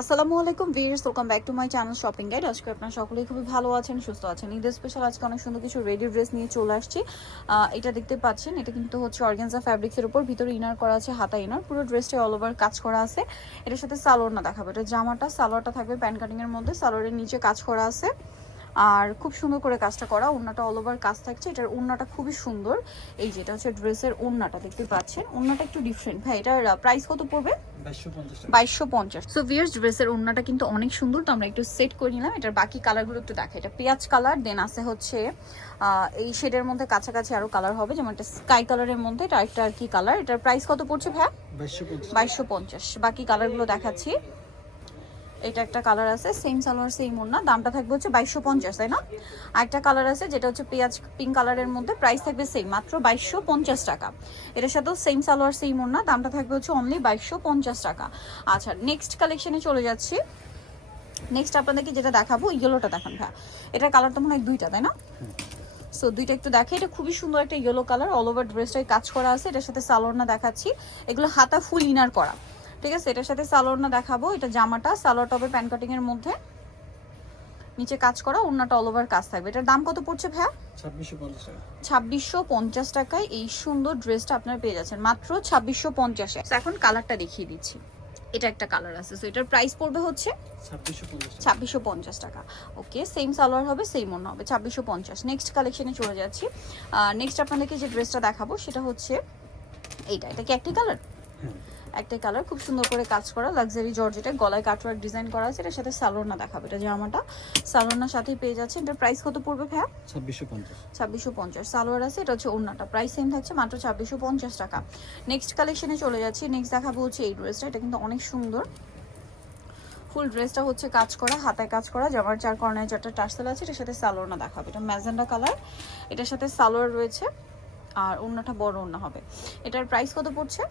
আসসালামু আলাইকুম viewers welcome back to my channel shopping guide আজকে আপনারা সকলেই খুবই ভালো আছেন, সুস্থ আছেন। ঈদের স্পেশাল আজকে অনেক সুন্দর কিছু রেডি ড্রেস নিয়ে চলে আসছি। এটা দেখতে পাচ্ছেন, এটা কিন্তু হচ্ছে অর্গানজা ফ্যাব্রিক্সের উপর। ভিতরে ইনার করা আছে, হাতা ইনার পুরো ড্রেসটা অল ওভার কাজ করা আছে। এটার সাথে সালোয়ার না দেখাবো, এটা জামাটা, সালোয়ারটা থাকবে প্যান্ট কাটিং এর মধ্যে। সালোয়ারের নিচে কাজ করা আছে। আর খুব সুন্দর করে কাজটা করা, ওড়নাটা অল ওভার কাজ থাকছে। এটার ওড়নাটা খুবই সুন্দর। এই যেটা হচ্ছে ড্রেসের ওড়নাটা, দেখতে পাচ্ছেন? ওড়নাটা একটু ডিফারেন্ট ভাই, এটার প্রাইস কত পড়বে? বাইশশো পঞ্চাশ সো ভিয়ার্স ড্রেসের ওড়নাটা কিন্তু অনেক সুন্দর। তো আমরা একটু সেট করে নিলাম। এটার বাকি কালারগুলো একটু দেখা এটা পেঁয়াজ কালার দেন আছে হচ্ছে এই শেডের মধ্যে কাছাকাছি আরও কালার হবে। যেমন একটা স্কাই কালারের মধ্যে এটা একটা আর কি কালার এটার প্রাইস কত পড়ছে ভাইয়া? বাইশশো পঞ্চাশ বাকি কালারগুলো দেখাচ্ছি। এটা একটা কালার আছে সেম সালোয়ার সেম ওড়না। দামটা থাকবে হচ্ছে বাইশশো পঞ্চাশ, তাই না? আরেকটা কালার আছে যেটা হচ্ছে পেঁয়াজ পিঙ্ক কালারের মধ্যে প্রাইস থাকবে সেম মাত্র বাইশশো পঞ্চাশ টাকা। এটার সাথেও সেম সালোয়ার সেম ওড়না, দামটা থাকবে হচ্ছে অনলি বাইশশো পঞ্চাশ টাকা। আচ্ছা নেক্সট কালেকশনে চলে যাচ্ছি। নেক্সট আপনাদেরকে যেটা দেখাবো ইয়েলোটা দেখান ভাই এটার কালার তো মনে হয় দুইটা, তাই না? সো দুইটা একটু দেখে, এটা খুবই সুন্দর একটা ইয়েলো কালার অল ওভার ড্রেসটাই কাজ করা আছে। এটার সাথে সালোয়ারনা দেখাচ্ছি। এগুলো হাতা ফুল ইনার করা। ঠিক আছে এটার সাথে সালোয়ার না দেখাবো এটা জামাটা সালোয়ার টপের প্যান কাটিং এর মধ্যে। নিচে কাজ করা অন্যটা অল ওভার কাজ থাকবে। এটার দাম কত পড়ছে ভাইয়া? ছাব্বিশশো পঞ্চাশ টাকায় এই সুন্দর ড্রেসটা আপনারা পেয়ে যাচ্ছেন। মাত্র ছাব্বিশশো পঞ্চাশে এখন কালারটা দেখিয়ে দিচ্ছি। এটা একটা কালার আছে। সো এটার প্রাইস পড়বে হচ্ছে ছাব্বিশশো পঞ্চাশ টাকা। ওকে সেম সালোয়ার হবে সেম অন্য হবে। ছাব্বিশশো পঞ্চাশ। নেক্সট কালেকশনে চলে যাচ্ছি। নেক্সট আপনাদেরকে যে ড্রেসটা দেখাবো সেটা হচ্ছে এইটা। এটা কি একটি কালার একটাই কালার খুব সুন্দর করে কাজ করা লাক্সারি জর্জেটে গলায় কাটওয়ার্ক ডিজাইন করা আছে এটার সাথে সালোনা দেখাবে এটা জামাটা। সালোনার সাথেই পেয়ে যাচ্ছে এটার প্রাইস কত পড়বে ভাইয়া? ছাব্বিশশো পঞ্চাশ। ছাব্বিশশো পঞ্চাশ সালোয়ার আছে এটা হচ্ছে ওড়নাটা প্রাইস সেম থাকছে মাত্র ছাব্বিশশো পঞ্চাশ টাকা। নেক্সট কালেকশনে চলে যাচ্ছি নেক্সট দেখাবো হচ্ছে এই ড্রেসটা এটা কিন্তু অনেক সুন্দর। ফুল ড্রেসটা হচ্ছে কাজ করা হাতায় কাজ করা জামার চার কর্নায় চারটা টার্সেল আছে এটার সাথে সালোয়ার দেখাবে এটা ম্যাজেন্ডা কালার এটার সাথে সালোয়ার রয়েছে। আর ওড়নাটা বড় ওড়না হবে। এটার প্রাইস কত পড়ছে?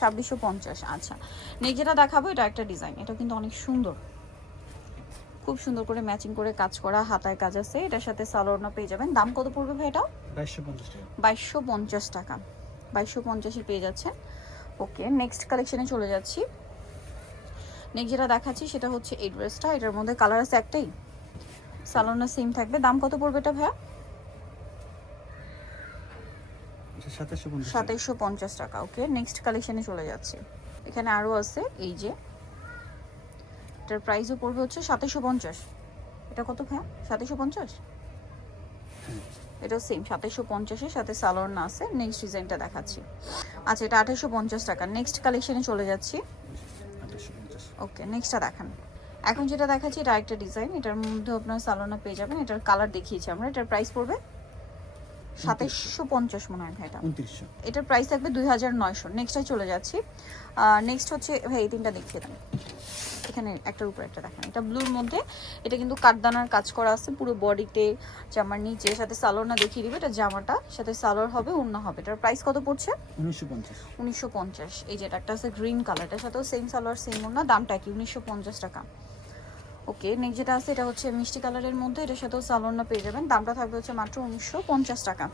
ছাব্বিশশো পঞ্চাশ। আচ্ছা। নেক্সট যেটা দেখাবো এটা একটা ডিজাইন এটা কিন্তু অনেক সুন্দর। খুব সুন্দর করে ম্যাচিং করে কাজ করা হাতায় কাজ আছে। এটার সাথে সালোয়ারনা পেয়ে যাবেন। দাম কত পড়বে ভাই এটা বাইশশো পঞ্চাশ টাকা। বাইশশো পঞ্চাশ টাকা। বাইশশো পঞ্চাশে পেয়ে যাচ্ছে। ওকে নেক্সট কালেকশনে চলে যাচ্ছি। নেক্সট যেটা দেখাচ্ছি সেটা হচ্ছে এই ড্রেসটা এটার মধ্যে কালার আছে একটাই। সালোনা সেম থাকবে। দাম কত পড়বে এটা ভাইয়া আচ্ছা সাতাশশো পঞ্চাশ টাকা সাতাইশশো পঞ্চাশ টাকা ওকে নেক্সট কালেকশনে চলে যাচ্ছে। এখানে আরও আছে এই যে। এটার প্রাইসও পড়বে হচ্ছে সাতাইশশো পঞ্চাশ। এটা কত ভাইয়া? সাতাইশশো পঞ্চাশ? এটাও সেম সাতাইশশো পঞ্চাশের সাথে সালোয়ার না আছে। নেক্সট ডিজাইনটা দেখাচ্ছি। আচ্ছা এটা আঠাইশশো পঞ্চাশ টাকা। নেক্সট কালেকশনে চলে যাচ্ছি। ওকে নেক্সটটা দেখান। এখন যেটা দেখাচ্ছি এটা আরেকটা ডিজাইন এটার মধ্যে আপনার সালোনা পেয়ে যাবেন। এটার কালার দেখিয়েছি আমরা। এটার প্রাইস পড়বে সাতাইশশো পঞ্চাশ মনে হয় ভাই এটা এটার প্রাইস থাকবে দুই হাজার নয়শো। নেক্সটে চলে যাচ্ছি। নেক্সট হচ্ছে ভাই এই তিনটা দেখিয়ে দেন। এখানে একটার উপর একটা দেখেন। এটা ব্লুর মধ্যে এটা কিন্তু কাঠদানার কাজ করা আছে পুরো বডিতে জামার নিচে সাথে সালোয়ার না দেখিয়ে দিবে এটা জামাটা সাথে সালোয়ার হবে অন্য হবে। এটার প্রাইস কত পড়ছে? উনিশশো পঞ্চাশ। উনিশশো পঞ্চাশ। এই যেটা একটা আছে গ্রিন কালার এটার সাথেও সেম সালোয়ার সেম ওড়না দামটা কি উনিশশো পঞ্চাশ টাকা। ওকে নেক্সট যেটা আছে এটা হচ্ছে মিষ্টি কালারের মধ্যে এটার সাথেও সালোয়ার পেয়ে যাবেন। দামটা থাকবে হচ্ছে মাত্র উনিশশো পঞ্চাশ টাকা।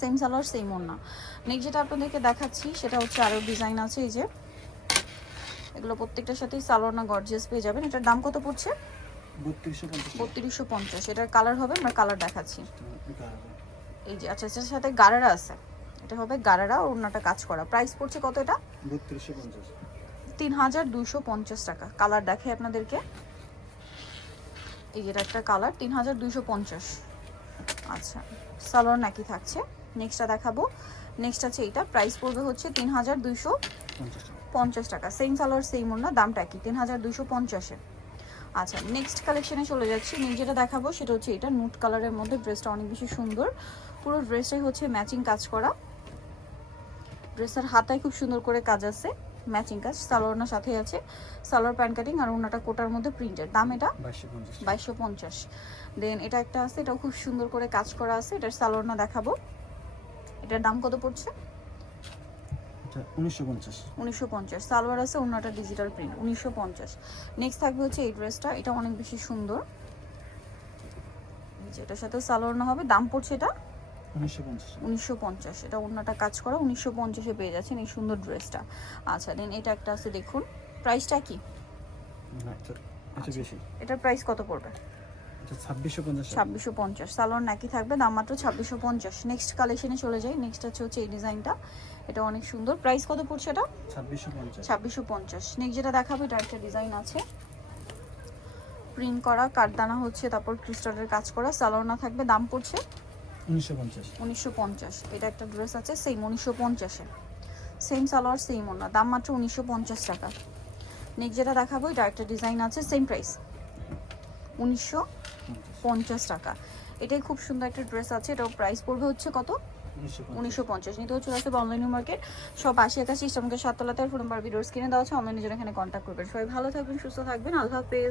সেম সালোয়ার সেম ওড়না। নেক্সট যেটা আপনাদেরকে দেখাচ্ছি সেটা হচ্ছে আরও ডিজাইন আছে এই যে। এগুলো প্রত্যেকটার সাথেই সালোয়ার না গর্জিয়াস পেয়ে যাবেন। এটার দাম কত পড়ছে? বত্রিশশো পঞ্চাশ এটার কালার হবে আমরা কালার দেখাচ্ছি। এই যে আচ্ছা এটার সাথে গারারা আছে। এটা হবে গারারা ওড়নাটা কাজ করা। প্রাইস পড়ছে কত এটা? বত্রিশশো পঞ্চাশ। তিন হাজার দুশো পঞ্চাশ টাকা। কালার দেখে আপনাদেরকে। এই যেটা একটা কালার তিন হাজার দুশো পঞ্চাশ। আচ্ছা সালোয়ার নাকি থাকছে। নেক্সটটা দেখাবো। নেক্সট আছে এইটা প্রাইস পড়বে হচ্ছে তিন হাজার দুইশো পঞ্চাশ টাকা। সেম সালোয়ার সেম ওড়না, দামটা কি তিন হাজার দুশো পঞ্চাশে আচ্ছা নেক্সট কালেকশনে চলে যাচ্ছি। যেটা দেখাবো সেটা হচ্ছে এটা নুট কালারের মধ্যে। ড্রেসটা অনেক বেশি সুন্দর। পুরো ড্রেসটাই হচ্ছে ম্যাচিং কাজ করা। ড্রেসের হাতায় খুব সুন্দর করে কাজ আছে। ম্যাচিং কাজ সালোয়ারনার সাথে আছে। সালোয়ার প্যান্ট কাটিং আর ওনাটা কোটার মধ্যে প্রিন্টের দাম এটা বাইশশো পঞ্চাশ। দেন এটা একটা আছে এটাও খুব সুন্দর করে কাজ করা আছে। এটার সালোয়ারনা দেখাবো। এটার দাম কত পড়ছে? এটা উনিশশো পঞ্চাশ। সালোয়ার আছে অন্যটা ডিজিটাল প্রিন্ট উনিশশো পঞ্চাশ। নেক্সট থাকবে হচ্ছে এই ড্রেসটা এটা অনেক বেশি সুন্দর। যে এটার সাথে সালোয়ার না হবে। দাম পড়ছে এটা? উনিশশো পঞ্চাশ। এটা অন্যটা কাজ করা উনিশশো পঞ্চাশে পেয়ে যাচ্ছেন এই সুন্দর ড্রেসটা। আচ্ছা দেন এটা একটা আছে দেখুন। প্রাইসটা কি? এটা এটার প্রাইস কত পড়বে? ছাব্বিশশো পঞ্চাশ। সালোয়ার নাকি থাকবে দাম মাত্র ছাব্বিশশো পঞ্চাশ। নেক্সট কালেকশনে চলে যাই নেক্সট হচ্ছে হচ্ছে এই ডিজাইনটা। এটা অনেক সুন্দর। প্রাইস কত পড়ছে এটা? ছাব্বিশশো পঞ্চাশ। নেক্সট যেটা দেখাবো এটা একটা ডিজাইন আছে। প্রিন্ট করা কাঠদানা হচ্ছে তারপর ক্রিস্টালের কাজ করা সালোয়ার না থাকবে দাম পড়ছে উনিশশো পঞ্চাশ। এটা একটা ড্রেস আছে সেম উনিশশো পঞ্চাশে। সেম সালোয়ার সেম ওনা দাম মাত্র উনিশশো পঞ্চাশ টাকা। নেক্সট যেটা দেখাবো এটা একটা ডিজাইন আছে সেম প্রাইস উনিশশো পঞ্চাশ টাকা। এটাই খুব সুন্দর একটা ড্রেস আছে এটাও প্রাইস পড়বে হচ্ছে কত? উনিশশো পঞ্চাশ। নিতে হচ্ছে আসবে অনলাইন মার্কেট সব আশি একাশি ইসলামকে সাততলাতে ফোন নাম্বার ভিডিওস কিনে দেওয়া আছে অনলাইনে জন্য এখানে কন্ট্যাক্ট করবেন। সবাই ভালো থাকবেন সুস্থ থাকবেন। আল্লাহ হাফেজ।